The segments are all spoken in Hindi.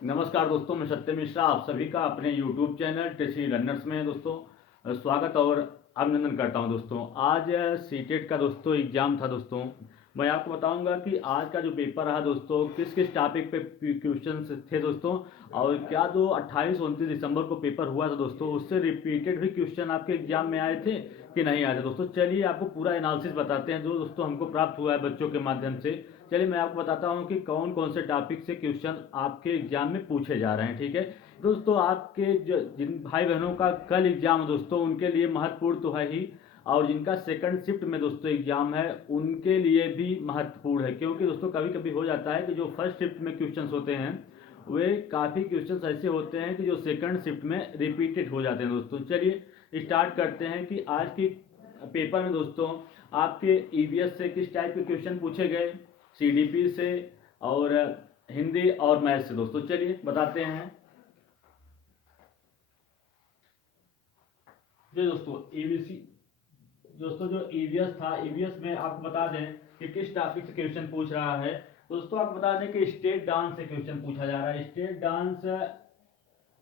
नमस्कार दोस्तों, मैं सत्य मिश्रा आप सभी का अपने YouTube चैनल टेसी लर्नर्स में दोस्तों स्वागत और अभिनंदन करता हूं। दोस्तों आज सीटेट का दोस्तों एग्ज़ाम था। दोस्तों मैं आपको बताऊंगा कि आज का जो पेपर रहा दोस्तों किस किस टॉपिक पे क्वेश्चंस थे दोस्तों, और क्या जो 28-29 दिसंबर को पेपर हुआ था दोस्तों उससे रिपीटेड भी क्वेश्चन आपके एग्जाम में आए थे कि नहीं आए थे। दोस्तों चलिए आपको पूरा एनालिसिस बताते हैं जो दोस्तों हमको प्राप्त हुआ है बच्चों के माध्यम से। चलिए मैं आपको बताता हूँ कि कौन कौन से टॉपिक से क्वेश्चन आपके एग्जाम में पूछे जा रहे हैं। ठीक है दोस्तों, आपके जिन भाई बहनों का कल एग्जाम है दोस्तों उनके लिए महत्वपूर्ण तो है ही, और जिनका सेकंड शिफ्ट में दोस्तों एग्जाम है उनके लिए भी महत्वपूर्ण है, क्योंकि दोस्तों कभी कभी हो जाता है कि जो फर्स्ट शिफ्ट में क्वेश्चंस होते हैं वे काफ़ी क्वेश्चंस ऐसे होते हैं कि जो सेकंड शिफ्ट में रिपीटेड हो जाते हैं। दोस्तों चलिए स्टार्ट करते हैं कि आज की पेपर में दोस्तों आपके ईवीएस से किस टाइप के क्वेश्चन पूछे गए, सीडीपी से और हिंदी और मैथ से। दोस्तों चलिए बताते हैं। जो दोस्तों ईवीसी दोस्तों जो ईवीएस था, ईवीएस में आपको बता दें कि किस टॉपिक से क्वेश्चन पूछ रहा है। दोस्तों आपको बता दें कि स्टेट डांस से क्वेश्चन पूछा जा रहा है। स्टेट डांस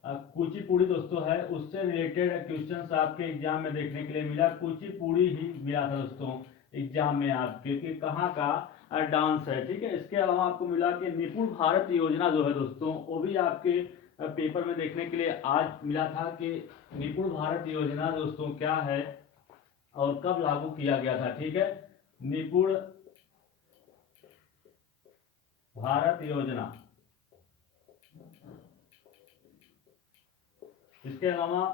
कुचिपुड़ी दोस्तों है, उससे रिलेटेड क्वेश्चंस आपके एग्जाम में देखने के लिए मिला। कुचिपुड़ी ही मिला था दोस्तों एग्जाम में आपके कि कहाँ का डांस है। ठीक है, इसके अलावा आपको मिला कि निपुण भारत योजना जो है दोस्तों वो भी आपके पेपर में देखने के लिए आज मिला था कि निपुण भारत योजना दोस्तों क्या है और कब लागू किया गया था। ठीक है, निपुण भारत योजना। इसके अलावा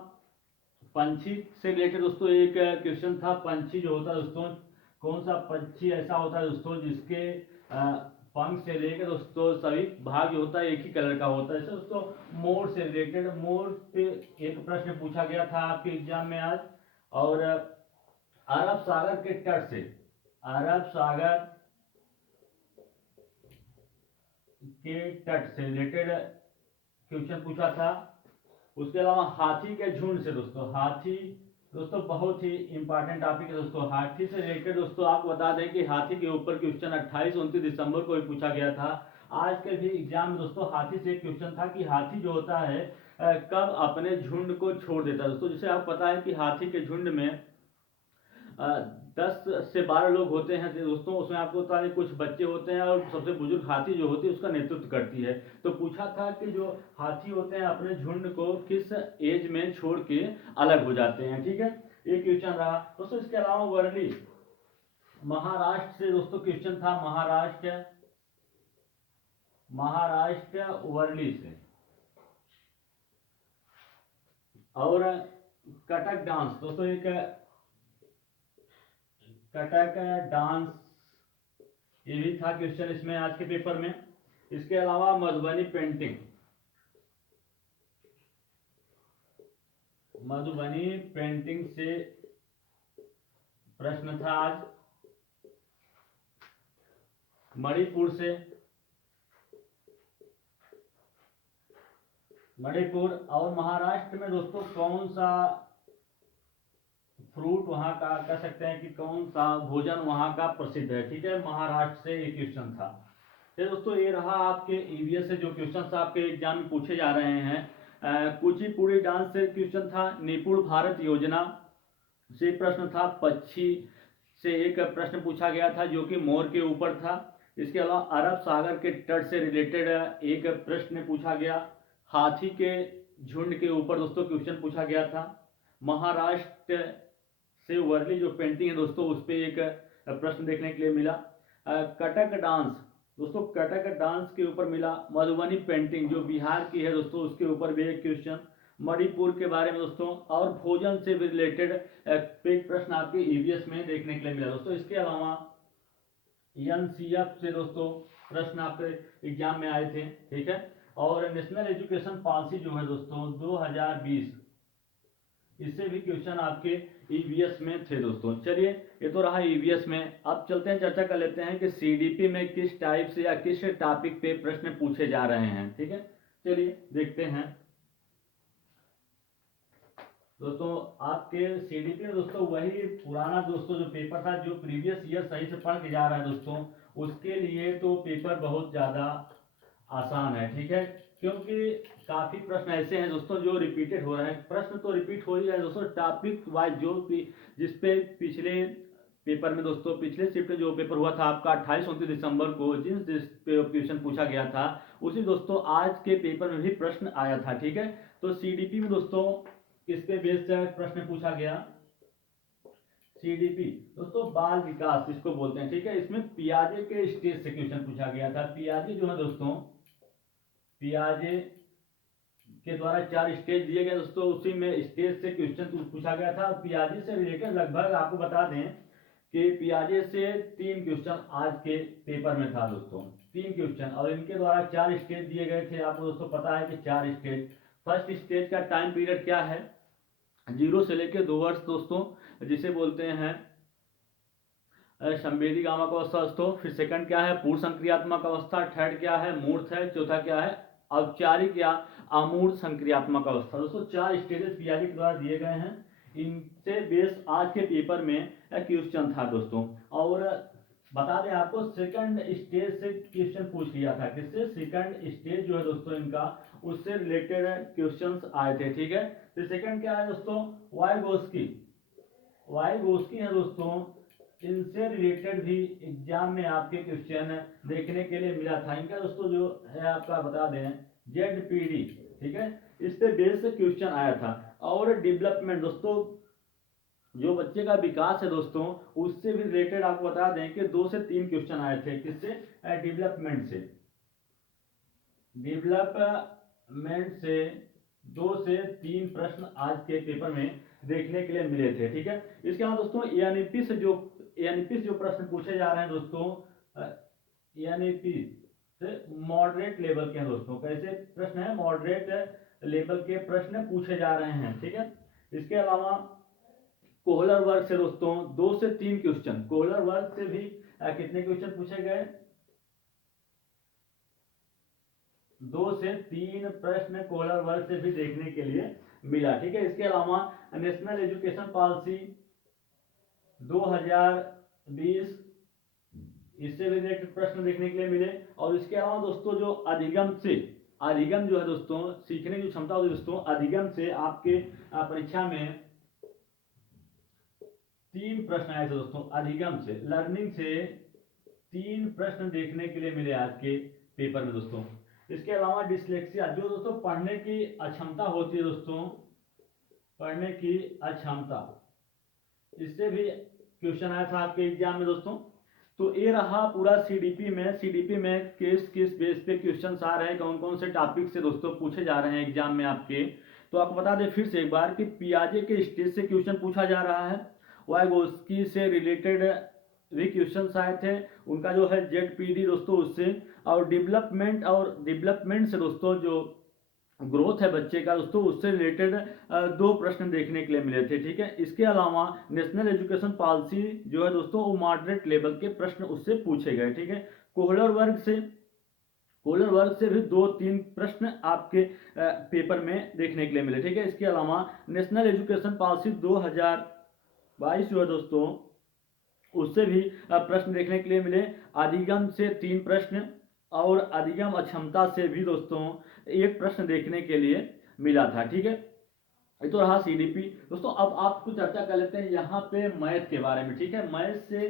पंछी से रिलेटेड दोस्तों एक क्वेश्चन था। पंछी जो होता है दोस्तों, कौन सा पंछी ऐसा होता है दोस्तों जिसके पंख से लेकर दोस्तों सभी भाग जो होता है एक ही कलर का होता है। दोस्तों मोर से रिलेटेड, मोर पे एक प्रश्न पूछा गया था आपके एग्जाम में आज। और अरब सागर के तट से, अरब सागर के तट से रिलेटेड क्वेश्चन पूछा था। उसके अलावा हाथी के झुंड से दोस्तों, हाथी दोस्तों बहुत ही इंपॉर्टेंट टॉपिक है दोस्तों। हाथी से रिलेटेड दोस्तों आपको बता दें कि हाथी के ऊपर क्वेश्चन 28-29 दिसंबर को भी पूछा गया था। आज के भी एग्जाम में दोस्तों हाथी से क्वेश्चन था कि हाथी जो होता है कब अपने झुंड को छोड़ देता है। दोस्तों जैसे आपको पता है कि हाथी के झुंड में 10 से 12 लोग होते हैं दोस्तों, उसमें आपको बता दें कुछ बच्चे होते हैं और सबसे बुजुर्ग हाथी जो होती है उसका नेतृत्व करती है। तो पूछा था कि जो हाथी होते हैं अपने झुंड को किस एज में छोड़ के अलग हो जाते हैं। ठीक है, ये क्वेश्चन रहा दोस्तों। इसके अलावा वर्ली महाराष्ट्र से दोस्तों क्वेश्चन था, महाराष्ट्र वर्ली से। और कटक डांस दोस्तों, एक कटक डांस ये भी था क्वेश्चन इसमें आज के पेपर में। इसके अलावा मधुबनी पेंटिंग, मधुबनी पेंटिंग से प्रश्न था आज। मणिपुर से, मणिपुर और महाराष्ट्र में दोस्तों कौन सा फ्रूट वहां का कह सकते हैं कि कौन सा भोजन वहां का प्रसिद्ध है। ठीक है, महाराष्ट्र से एक क्वेश्चन था। तो दोस्तों ये रहा आपके ईवीएस से जो क्वेश्चन आपके एग्जाम में पूछे जा रहे हैं। कुचिपुड़ी डांस से क्वेश्चन था। निपुण भारत योजना से प्रश्न था। पक्षी से एक प्रश्न पूछा गया था जो कि मोर के ऊपर था। इसके अलावा अरब सागर के तट से रिलेटेड एक प्रश्न पूछा गया। हाथी के झुंड के ऊपर दोस्तों क्वेश्चन पूछा गया था। महाराष्ट्र से वर्ली जो पेंटिंग है दोस्तों उस पर एक प्रश्न देखने के लिए मिला। कटक डांस दोस्तों, कटक डांस के ऊपर मिला। मधुबनी पेंटिंग जो बिहार की है दोस्तों उसके ऊपर भी एक क्वेश्चन। मणिपुर के बारे में दोस्तों और भोजन से भी रिलेटेड एक प्रश्न आपके ईवीएस में देखने के लिए मिला दोस्तों। इसके अलावा एनसीएफ से दोस्तों प्रश्न आपके एग्जाम में आए थे। ठीक है, और नेशनल एजुकेशन पॉलिसी जो है दोस्तों 2020 इससे भी क्वेश्चन आपके ईवीएस में थे दोस्तों। चलिए ये तो रहा ईवीएस में। अब चलते हैं चर्चा कर लेते हैं कि सीडीपी में किस टाइप से या किस टॉपिक पे प्रश्न पूछे जा रहे हैं। ठीक है, चलिए देखते हैं दोस्तों। आपके सीडीपी में दोस्तों वही पुराना दोस्तों जो पेपर था, जो प्रीवियस ईयर सही से पढ़ के जा रहा है दोस्तों उसके लिए तो पेपर बहुत ज़्यादा आसान है। ठीक है, क्योंकि काफी प्रश्न ऐसे हैं दोस्तों जो रिपीटेड हो रहे हैं। प्रश्न तो रिपीट हो ही रहे हैं दोस्तों, टॉपिक वाइज जो जिसपे पिछले पेपर में दोस्तों, पिछले शिफ्ट में जो पेपर हुआ था आपका 28-29 दिसंबर को, जिस पे क्वेश्चन पूछा गया था, उसी दोस्तों आज के पेपर में भी प्रश्न आया था। ठीक है, तो सीडीपी में दोस्तों किस पे बेस्ड प्रश्न पूछा गया? सीडीपी दोस्तों बाल विकास इसको बोलते हैं। ठीक है, इसमें पियाजे के स्टेज से क्वेश्चन पूछा गया था। पियाजे जो है दोस्तों, पियाजे के द्वारा 4 स्टेज दिए गए दोस्तों, उसी में स्टेज से क्वेश्चन पूछा गया था। पियाजे से रिलेटेड लगभग आपको बता दें कि पियाजे से 3 क्वेश्चन आज के पेपर में था दोस्तों, 3 क्वेश्चन, और इनके द्वारा 4 स्टेज दिए गए थे। आपको दोस्तों पता है कि 4 स्टेज। फर्स्ट स्टेज का टाइम पीरियड क्या है? 0 से लेकर 2 वर्ष दोस्तों, जिसे बोलते हैं संवेदी गामक अवस्था दोस्तों। फिर सेकंड क्या है? पूर्ण संक्रियात्मक अवस्था। थर्ड क्या है? मूर्त है। चौथा क्या है? औपचारिक या अमूर्त संक्रियात्मक अवस्था। दोस्तों 4 स्टेजेस पियाजे के द्वारा दिए गए हैं। इनसे बेस आज के पेपर में क्वेश्चन था दोस्तों। और बता दें आपको, सेकंड स्टेज से क्वेश्चन पूछ लिया था। किससे? सेकंड स्टेज जो है दोस्तों इनका, उससे रिलेटेड क्वेश्चंस आए थे। ठीक है, तो सेकंड क्या है दोस्तों? वाइगोस्की। वाइगोस्की है दोस्तों, इनसे रिलेटेड भी एग्जाम में आपके क्वेश्चन देखने के लिए मिला था। इनका दोस्तों जो है आपका बता दें जेडपीडी। ठीक है, इस पे बेस से क्वेश्चन आया था। और डेवलपमेंट दोस्तों, जो बच्चे का विकास है दोस्तों, उससे भी रिलेटेड आपको बता दें कि 2 से 3 क्वेश्चन आए थे। किससे? डेवलपमेंट से। डेवलपमेंट से 2 से 3 प्रश्न आज के पेपर में देखने के लिए मिले थे। ठीक है, इसके अलावा दोस्तों एएनईपी से जो प्रश्न पूछे जा रहे हैं दोस्तों, एएनईपी से मॉडरेट लेवल के हैं दोस्तों। कैसे प्रश्न है? मॉडरेट लेवल के प्रश्न पूछे जा रहे हैं। ठीक है, इसके अलावा कोहलर वर्ग से दोस्तों 2 से 3 क्वेश्चन, कोहलर वर्ग से भी कितने क्वेश्चन पूछे गए? 2 से 3 प्रश्न कोहलर वर्ग से भी देखने के लिए मिला। ठीक है, इसके अलावा नेशनल एजुकेशन पॉलिसी 2020, इससे भी रिलेटेड प्रश्न देखने के लिए मिले। और इसके अलावा दोस्तों जो अधिगम जो है दोस्तों, सीखने की क्षमता होती है दोस्तों, अधिगम से आपके परीक्षा में 3 प्रश्न आए थे दोस्तों। अधिगम से, लर्निंग से 3 प्रश्न देखने के लिए मिले आज के पेपर में दोस्तों। इसके अलावा डिसलेक्सिया, जो दोस्तों पढ़ने की अक्षमता होती है दोस्तों, पढ़ने की अक्षमता, इससे भी क्वेश्चन आया था आपके एग्जाम में दोस्तों। तो ये रहा पूरा सीडीपी में किस किस बेस पे क्वेश्चन आ रहे हैं, कौन कौन से टॉपिक से दोस्तों पूछे जा रहे हैं एग्जाम में आपके। तो आपको बता दें फिर से एक बार कि पियाजे के स्टेज से क्वेश्चन पूछा जा रहा है। वाइगोस्की से रिलेटेड भी क्वेश्चन आए थे, उनका जो है जेडपीडी दोस्तों उससे। और डेवलपमेंट से दोस्तों जो ग्रोथ है बच्चे का दोस्तों, उससे रिलेटेड 2 प्रश्न देखने के लिए मिले थे। ठीक है, इसके अलावा नेशनल एजुकेशन पॉलिसी जो है दोस्तों, वो मॉडरेट लेवल के प्रश्न उससे पूछे गए। ठीक है, कोहलर वर्ग से भी 2-3 प्रश्न आपके पेपर में देखने के लिए मिले। ठीक है, इसके अलावा नेशनल एजुकेशन पॉलिसी 2022 जो है दोस्तों, उससे भी प्रश्न देखने के लिए मिले। अधिगम से 3 प्रश्न और अधिगम अक्षमता से भी दोस्तों 1 प्रश्न देखने के लिए मिला था। ठीक है, ये तो रहा सीडीपी दोस्तों। अब आपको चर्चा कर लेते हैं यहाँ पे मैथ के बारे में। ठीक है, मैथ से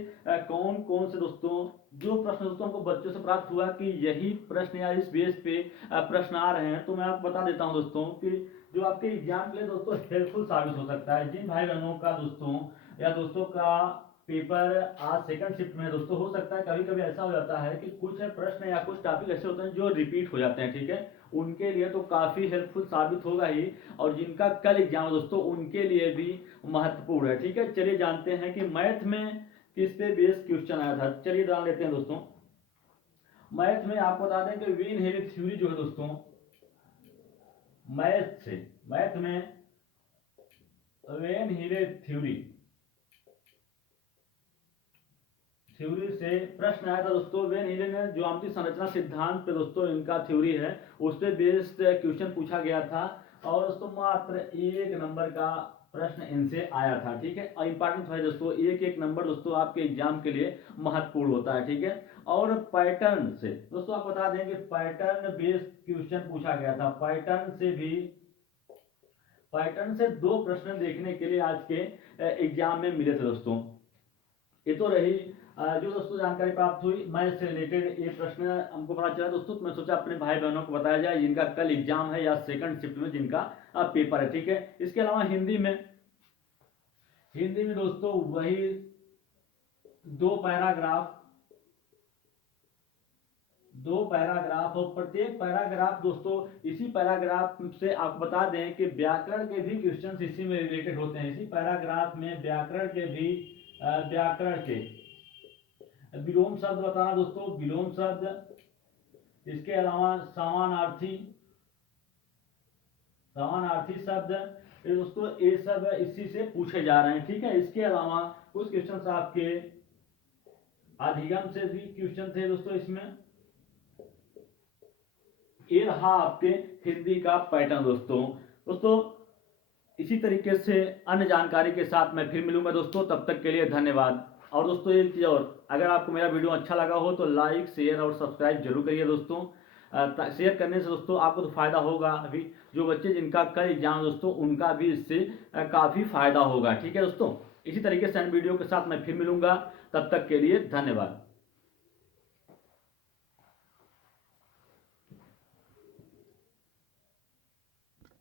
कौन कौन से दोस्तों जो प्रश्न दोस्तों हमको बच्चों से प्राप्त हुआ कि यही प्रश्न या इस बेस पे प्रश्न आ रहे हैं, तो मैं आपको बता देता हूँ दोस्तों कि जो आपके एग्जाम के लिए दोस्तों हेल्पफुल साबित हो सकता है। जिन भाई बहनों का दोस्तों या दोस्तों का पेपर आज सेकंड शिफ्ट में दोस्तों, हो सकता है कभी कभी ऐसा हो जाता है कि कुछ प्रश्न या कुछ टॉपिक ऐसे होते हैं जो रिपीट हो जाते हैं। ठीक है, उनके लिए तो काफी हेल्पफुल साबित होगा ही, और जिनका कल एग्जाम है दोस्तों उनके लिए भी महत्वपूर्ण है। ठीक है, चलिए जानते हैं कि मैथ में किस पे बेस क्वेश्चन आया था। चलिए जान लेते हैं दोस्तों। मैथ में आपको बता दें कि वीन हेली थ्योरी जो है दोस्तों, मैथ में वेन हीरे थ्योरी से प्रश्न आया था दोस्तों। वेन हीले ने ज्यामितीय संरचना सिद्धांत पे दोस्तों इनका थ्योरी है, उस पे बेस्ड क्वेश्चन पूछा गया था। और दोस्तों मात्र 1 नंबर का प्रश्न इनसे आया था। ठीक है, और इंपॉर्टेंट है दोस्तों, 1 नंबर दोस्तों आपके एग्जाम के लिए महत्वपूर्ण होता है। ठीक है, और पैटर्न से। दोस्तों आप बता दें कि पैटर्न बेस्ड क्वेश्चन पूछा गया था। पैटर्न से 2 प्रश्न देखने के लिए आज के एग्जाम में मिले थे दोस्तों। ये तो रही जो दोस्तों जानकारी प्राप्त हुई मैथ से रिलेटेड, ये प्रश्न हमको पता चला दोस्तों, तो मैं सोचा अपने भाई बहनों को बताया जाए जिनका कल एग्जाम है या सेकंड शिफ्ट में जिनका पेपर है, ठीक है। इसके अलावा हिंदी में दोस्तों वही 2 पैराग्राफ और प्रत्येक पैराग्राफ दोस्तों, इसी पैराग्राफ से आप बता दें कि व्याकरण के भी क्वेश्चन इसी में रिलेटेड होते हैं। इसी पैराग्राफ में व्याकरण के विलोम शब्द बताना दोस्तों, विलोम शब्द, इसके अलावा समानार्थी शब्द, ये दोस्तों ये सब इसी से पूछे जा रहे हैं, ठीक है। इसके अलावा कुछ क्वेश्चन आपके अधिगम से भी क्वेश्चन थे दोस्तों इसमें। ये रहा आपके हिंदी का पैटर्न दोस्तों इसी तरीके से अन्य जानकारी के साथ मैं फिर मिलूंगा दोस्तों, तब तक के लिए धन्यवाद। और दोस्तों एक चीज़ और, अगर आपको मेरा वीडियो अच्छा लगा हो तो लाइक शेयर और सब्सक्राइब जरूर करिए दोस्तों। शेयर करने से दोस्तों आपको तो फ़ायदा होगा, अभी जो बच्चे जिनका कल एग्जाम दोस्तों उनका भी इससे काफ़ी फ़ायदा होगा, ठीक है दोस्तों। इसी तरीके से अन्य वीडियो के साथ मैं फिर मिलूंगा, तब तक के लिए धन्यवाद।